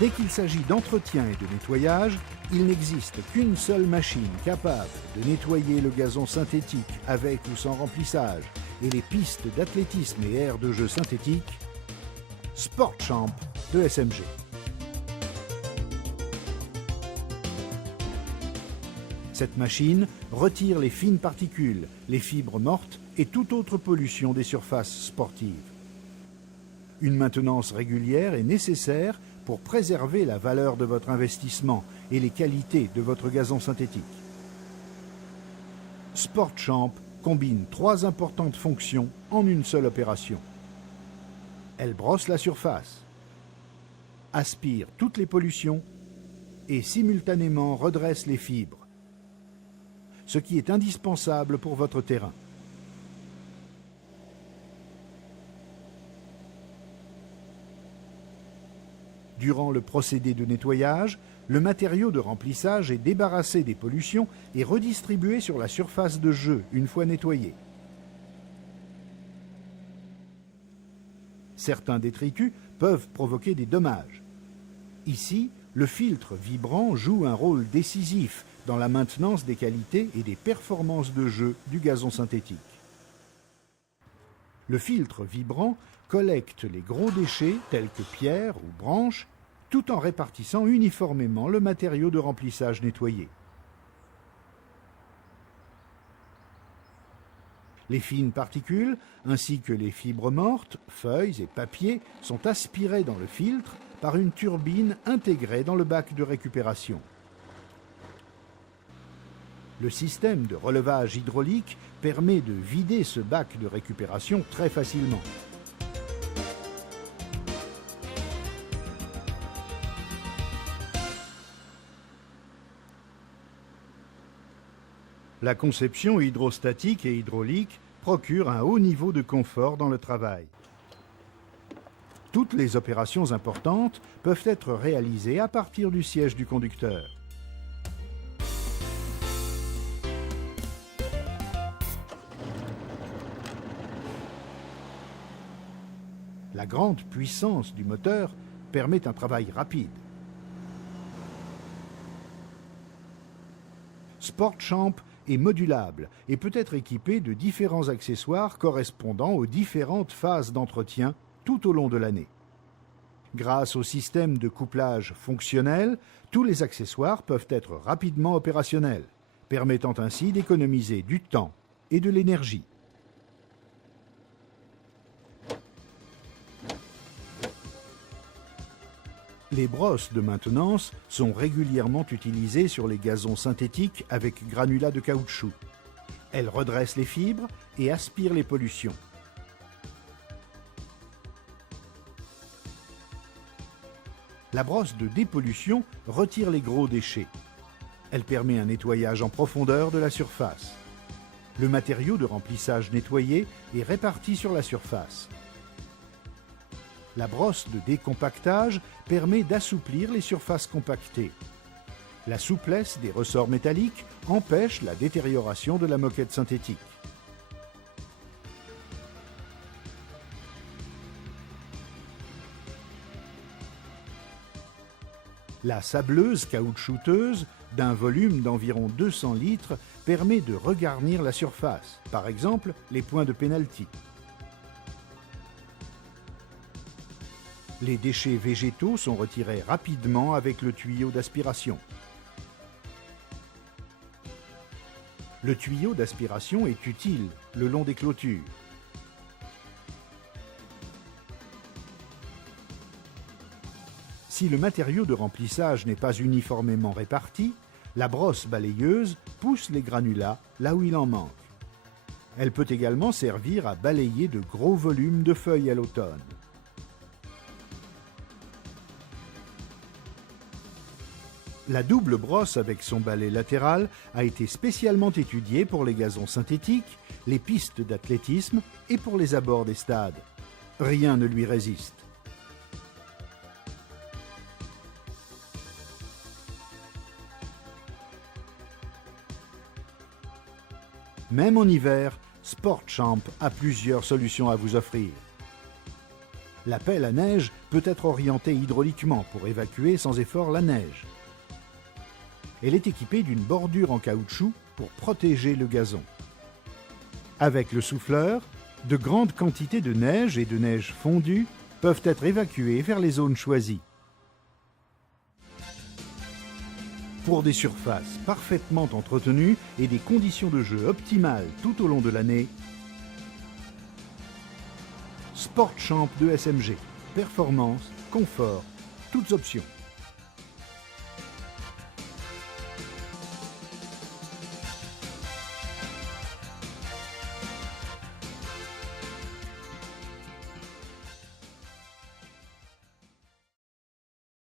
Dès qu'il s'agit d'entretien et de nettoyage, il n'existe qu'une seule machine capable de nettoyer le gazon synthétique avec ou sans remplissage et les pistes d'athlétisme et aires de jeu synthétiques, SportChamp de SMG. Cette machine retire les fines particules, les fibres mortes et toute autre pollution des surfaces sportives. Une maintenance régulière est nécessaire pour préserver la valeur de votre investissement et les qualités de votre gazon synthétique. SportChamp combine 3 importantes fonctions en une seule opération. Elle brosse la surface, aspire toutes les pollutions et simultanément redresse les fibres, ce qui est indispensable pour votre terrain. Durant le procédé de nettoyage, le matériau de remplissage est débarrassé des pollutions et redistribué sur la surface de jeu une fois nettoyé. Certains détritus peuvent provoquer des dommages. Ici, le filtre vibrant joue un rôle décisif dans la maintenance des qualités et des performances de jeu du gazon synthétique. Le filtre vibrant collecte les gros déchets tels que pierres ou branches, tout en répartissant uniformément le matériau de remplissage nettoyé. Les fines particules, ainsi que les fibres mortes, feuilles et papiers, sont aspirées dans le filtre par une turbine intégrée dans le bac de récupération. Le système de relevage hydraulique permet de vider ce bac de récupération très facilement. La conception hydrostatique et hydraulique procure un haut niveau de confort dans le travail. Toutes les opérations importantes peuvent être réalisées à partir du siège du conducteur. La grande puissance du moteur permet un travail rapide. SportChamp est modulable et peut être équipé de différents accessoires correspondant aux différentes phases d'entretien tout au long de l'année. Grâce au système de couplage fonctionnel, tous les accessoires peuvent être rapidement opérationnels, permettant ainsi d'économiser du temps et de l'énergie. Les brosses de maintenance sont régulièrement utilisées sur les gazons synthétiques avec granulats de caoutchouc. Elles redressent les fibres et aspirent les pollutions. La brosse de dépollution retire les gros déchets. Elle permet un nettoyage en profondeur de la surface. Le matériau de remplissage nettoyé est réparti sur la surface. La brosse de décompactage permet d'assouplir les surfaces compactées. La souplesse des ressorts métalliques empêche la détérioration de la moquette synthétique. La sableuse caoutchouteuse, d'un volume d'environ 200 litres, permet de regarnir la surface, par exemple les points de pénalty. Les déchets végétaux sont retirés rapidement avec le tuyau d'aspiration. Le tuyau d'aspiration est utile le long des clôtures. Si le matériau de remplissage n'est pas uniformément réparti, la brosse balayeuse pousse les granulats là où il en manque. Elle peut également servir à balayer de gros volumes de feuilles à l'automne. La double brosse avec son balai latéral a été spécialement étudiée pour les gazons synthétiques, les pistes d'athlétisme et pour les abords des stades. Rien ne lui résiste. Même en hiver, SportChamp a plusieurs solutions à vous offrir. La pelle à neige peut être orientée hydrauliquement pour évacuer sans effort la neige. Elle est équipée d'une bordure en caoutchouc pour protéger le gazon. Avec le souffleur, de grandes quantités de neige et de neige fondue peuvent être évacuées vers les zones choisies. Pour des surfaces parfaitement entretenues et des conditions de jeu optimales tout au long de l'année, Sport Champ de SMG. Performance, confort, toutes options.